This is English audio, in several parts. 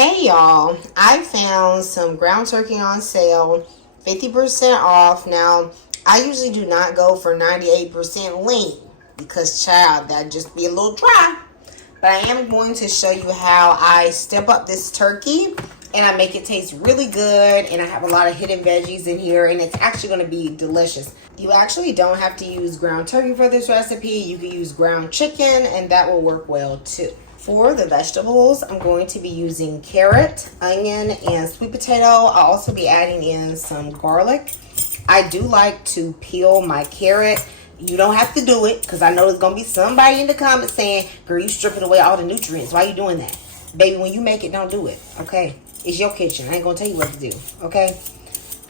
Hey y'all, I found some ground turkey on sale, 50% off. Now, I usually do not go for 98% lean because, child, that'd just be a little dry. But I am going to show you how I step up this turkey and I make it taste really good, and I have a lot of hidden veggies in here, and it's actually going to be delicious. You actually don't have to use ground turkey for this recipe. You can use ground chicken, and that will work well too. For the vegetables, I'm going to be using carrot, onion, and sweet potato. I'll also be adding in some garlic. I do like to peel my carrot. You don't have to do it because I know there's going to be somebody in the comments saying, girl, you stripping away all the nutrients. Why are you doing that? Baby, when you make it, don't do it, okay? It's your kitchen. I ain't going to tell you what to do, okay?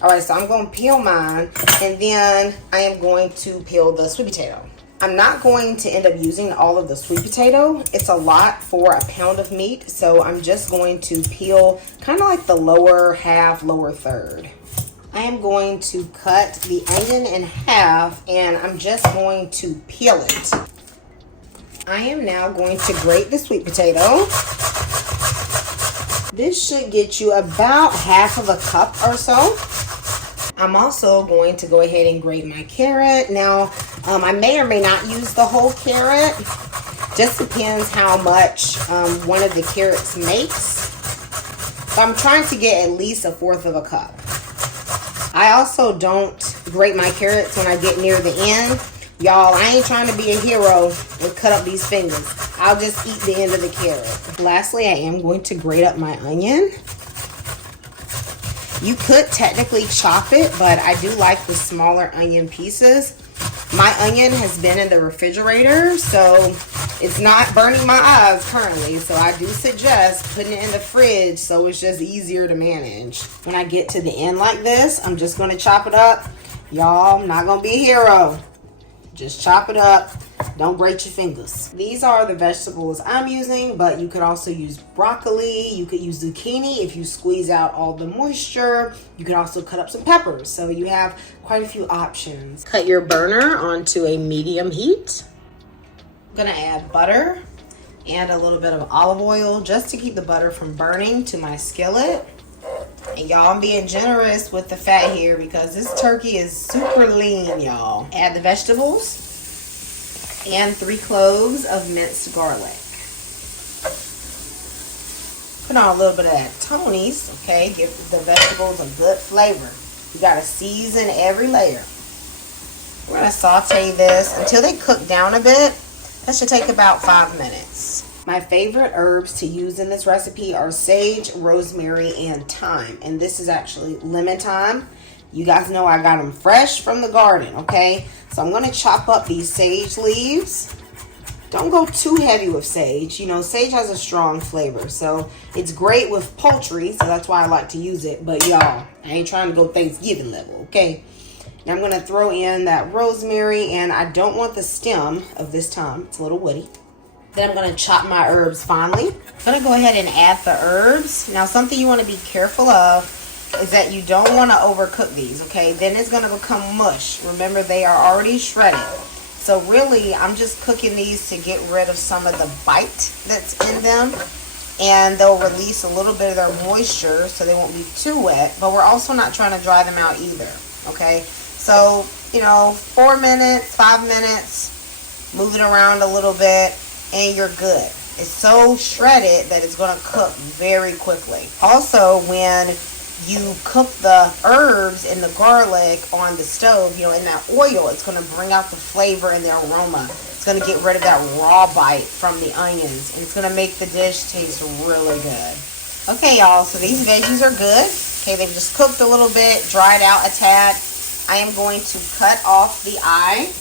All right, so I'm going to peel mine, and then I am going to peel the sweet potato. I'm not going to end up using all of the sweet potato. It's a lot for a pound of meat, so I'm just going to peel kind of like the lower half, lower third. I am going to cut the onion in half, and I'm just going to peel it. I am now going to grate the sweet potato. This should get you about half of a cup or so. I'm also going to go ahead and grate my carrot. Now, I may or may not use the whole carrot. Just depends how much one of the carrots makes. So I'm trying to get at least 1/4 of a cup. I also don't grate my carrots when I get near the end. Y'all, I ain't trying to be a hero and cut up these fingers. I'll just eat the end of the carrot. Lastly, I am going to grate up my onion. You could technically chop it, but I do like the smaller onion pieces. My onion has been in the refrigerator, so it's not burning my eyes currently. So I do suggest putting it in the fridge so it's just easier to manage. When I get to the end like this, I'm just going to chop it up. Y'all, I'm not going to be a hero. Just chop it up. Don't grate your fingers. These are the vegetables I'm using, but you could also use broccoli. You could use zucchini if you squeeze out all the moisture. You could also cut up some peppers. So you have quite a few options. Cut your burner onto a medium heat. I'm gonna add butter and a little bit of olive oil just to keep the butter from burning to my skillet. And y'all, I'm being generous with the fat here because this turkey is super lean, y'all. Add the vegetables and 3 cloves of minced garlic. Put on a little bit of that Tony's, okay? Give the vegetables a good flavor. You gotta season every layer. We're gonna saute this until they cook down a bit. That should take about 5 minutes. My favorite herbs to use in this recipe are sage, rosemary, and thyme. And this is actually lemon thyme. You guys know I got them fresh from the garden, okay? So I'm going to chop up these sage leaves. Don't go too heavy with sage. You know, sage has a strong flavor. So it's great with poultry, so that's why I like to use it. But y'all, I ain't trying to go Thanksgiving level, okay? Now I'm going to throw in that rosemary, and I don't want the stem of this thyme. It's a little woody. Then I'm going to chop my herbs finely. I'm going to go ahead and add the herbs. Now, something you want to be careful of is that you don't want to overcook these, okay? Then it's going to become mush. Remember, they are already shredded. So really, I'm just cooking these to get rid of some of the bite that's in them. And they'll release a little bit of their moisture so they won't be too wet. But we're also not trying to dry them out either, okay? So, you know, 4 minutes, 5 minutes, move it around a little bit, and you're good. It's so shredded that it's going to cook very quickly. Also, when you cook the herbs and the garlic on the stove, you know, in that oil, it's going to bring out the flavor and the aroma. It's going to get rid of that raw bite from the onions, and it's going to make the dish taste really good. Okay, y'all, so these veggies are good. Okay, they've just cooked a little bit, dried out a tad. I am going to cut off the eye.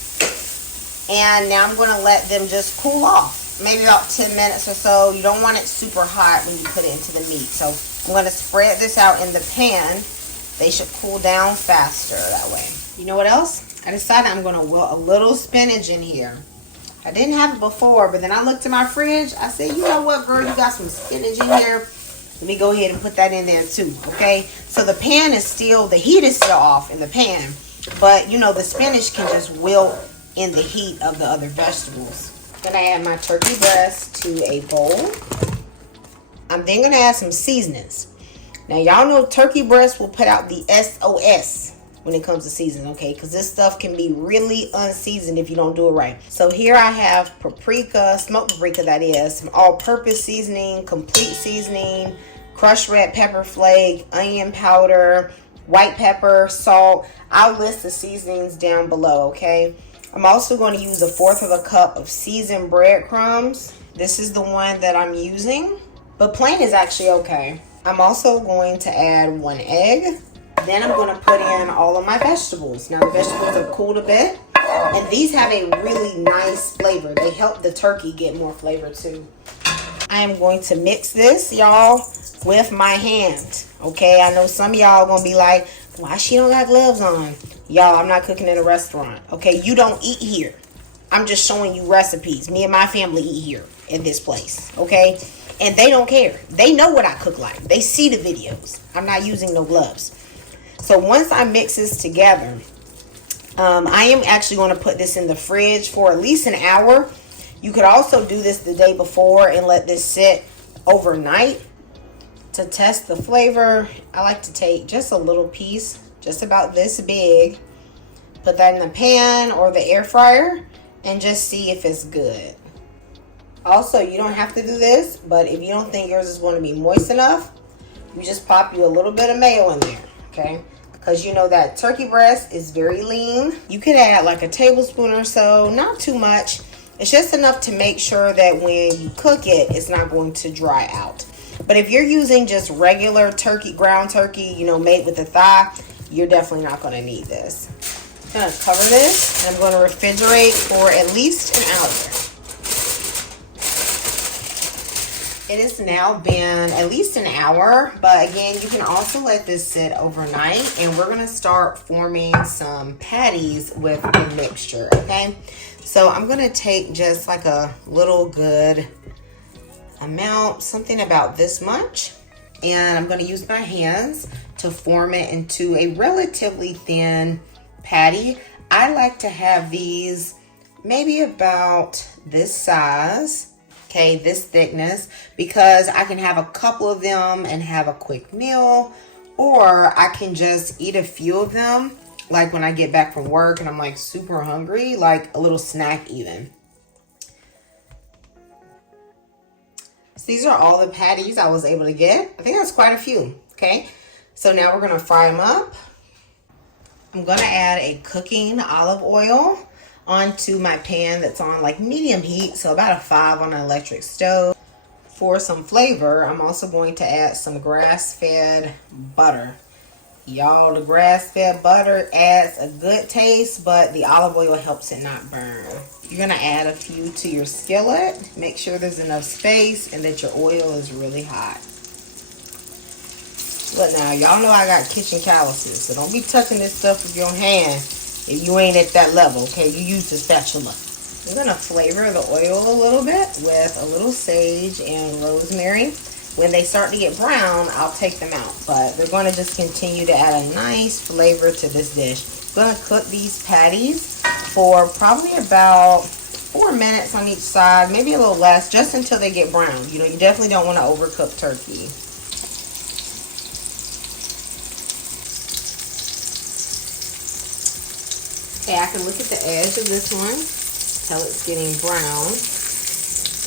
And now I'm going to let them just cool off. Maybe about 10 minutes or so. You don't want it super hot when you put it into the meat. So I'm going to spread this out in the pan. They should cool down faster that way. You know what else? I decided I'm going to wilt a little spinach in here. I didn't have it before, but then I looked in my fridge. I said, you know what, girl? You got some spinach in here. Let me go ahead and put that in there too, okay? So the pan is still, the heat is still off in the pan. But, you know, the spinach can just wilt in the heat of the other vegetables. Then I add my turkey breast to a bowl. I'm then gonna add some seasonings. Now y'all know turkey breast will put out the SOS when it comes to seasoning, okay? Because this stuff can be really unseasoned if you don't do it right. So here I have paprika, smoked paprika that is, some all-purpose seasoning, complete seasoning, crushed red pepper flake, onion powder, white pepper, salt. I'll list the seasonings down below, okay? I'm also going to use 1/4 cup of seasoned breadcrumbs. This is the one that I'm using, but plain is actually okay. I'm also going to add 1 egg. Then I'm going to put in all of my vegetables. Now the vegetables are cooled a bit, and these have a really nice flavor. They help the turkey get more flavor too. I am going to mix this, y'all, with my hand. Okay, I know some of y'all going to be like, why she don't got gloves on? Y'all, I'm not cooking in a restaurant. Okay, you don't eat here. I'm just showing you recipes. Me and my family eat here in this place. Okay, and they don't care. They know what I cook like. They see the videos. I'm not using no gloves. So once I mix this together, I am actually going to put this in the fridge for at least an hour. You could also do this the day before and let this sit overnight to test the flavor. I like to take just a little piece, just about this big, put that in the pan or the air fryer and just see if it's good. Also, you don't have to do this, but if you don't think yours is going to be moist enough, you just pop you a little bit of mayo in there, okay? Because you know that turkey breast is very lean. You could add like a tablespoon or so, not too much. It's just enough to make sure that when you cook it, it's not going to dry out. But if you're using just regular turkey, ground turkey, you know, made with the thigh, you're definitely not going to need this. I'm going to cover this and I'm going to refrigerate for at least an hour. It has now been at least an hour, but again, you can also let this sit overnight, and we're gonna start forming some patties with the mixture, okay? So I'm gonna take just like a little good amount, something about this much, and I'm gonna use my hands to form it into a relatively thin patty. I like to have these maybe about this size, okay, this thickness, because I can have a couple of them and have a quick meal, or I can just eat a few of them, like when I get back from work and I'm like super hungry, like a little snack even. So these are all the patties I was able to get. I think that's quite a few, okay? So now we're gonna fry them up. I'm gonna add a cooking olive oil onto my pan that's on like medium heat, so about a 5 on an electric stove. For some flavor, I'm also going to add some grass-fed butter. Y'all, the grass-fed butter adds a good taste, but the olive oil helps it not burn. You're gonna add a few to your skillet. Make sure there's enough space and that your oil is really hot. But now, y'all know I got kitchen calluses, so don't be touching this stuff with your hand if you ain't at that level, okay? You use the spatula. I'm gonna flavor the oil a little bit with a little sage and rosemary. When they start to get brown, I'll take them out, but they're gonna just continue to add a nice flavor to this dish. I'm gonna cook these patties for probably about 4 minutes on each side, maybe a little less, just until they get brown. You know, you definitely don't wanna overcook turkey. Okay, I can look at the edge of this one, tell it's getting brown.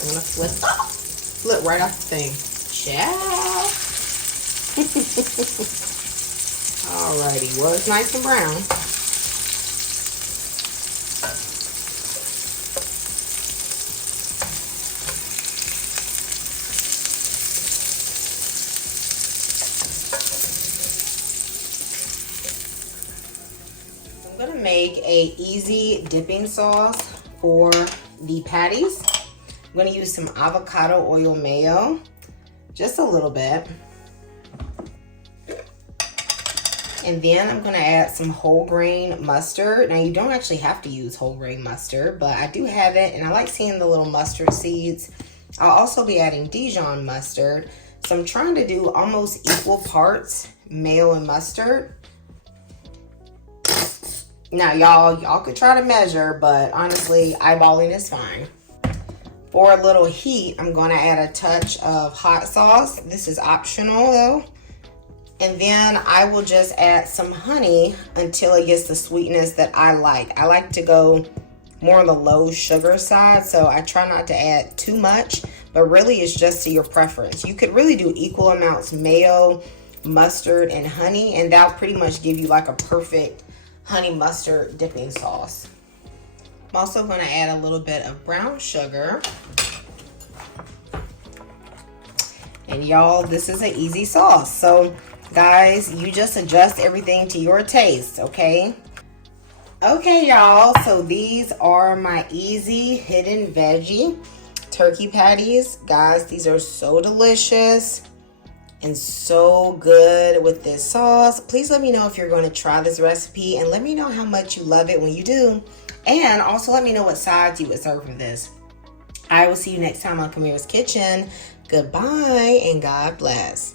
I'm gonna flip right off the thing. Ciao. Alrighty, well, it's nice and brown. I'm gonna make a easy dipping sauce for the patties. I'm gonna use some avocado oil mayo, just a little bit. And then I'm gonna add some whole grain mustard. Now you don't actually have to use whole grain mustard, but I do have it and I like seeing the little mustard seeds. I'll also be adding Dijon mustard. So I'm trying to do almost equal parts mayo and mustard. Now y'all could try to measure, but honestly, eyeballing is fine. For a little heat, I'm going to add a touch of hot sauce. This is optional though. And then I will just add some honey until it gets the sweetness that I like. I like to go more on the low sugar side, so I try not to add too much, but really it's just to your preference. You could really do equal amounts mayo, mustard, and honey, and that'll pretty much give you like a perfect honey mustard dipping sauce. I'm also going to add a little bit of brown sugar. And y'all, this is an easy sauce. So guys, you just adjust everything to your taste, okay? Okay, y'all, so these are my easy hidden veggie turkey patties. Guys, these are so delicious and so good with this sauce. Please let me know if you're going to try this recipe, and let me know how much you love it when you do. And also let me know what sides you would serve with this. I will see you next time on Kamira's Kitchen. Goodbye and God bless.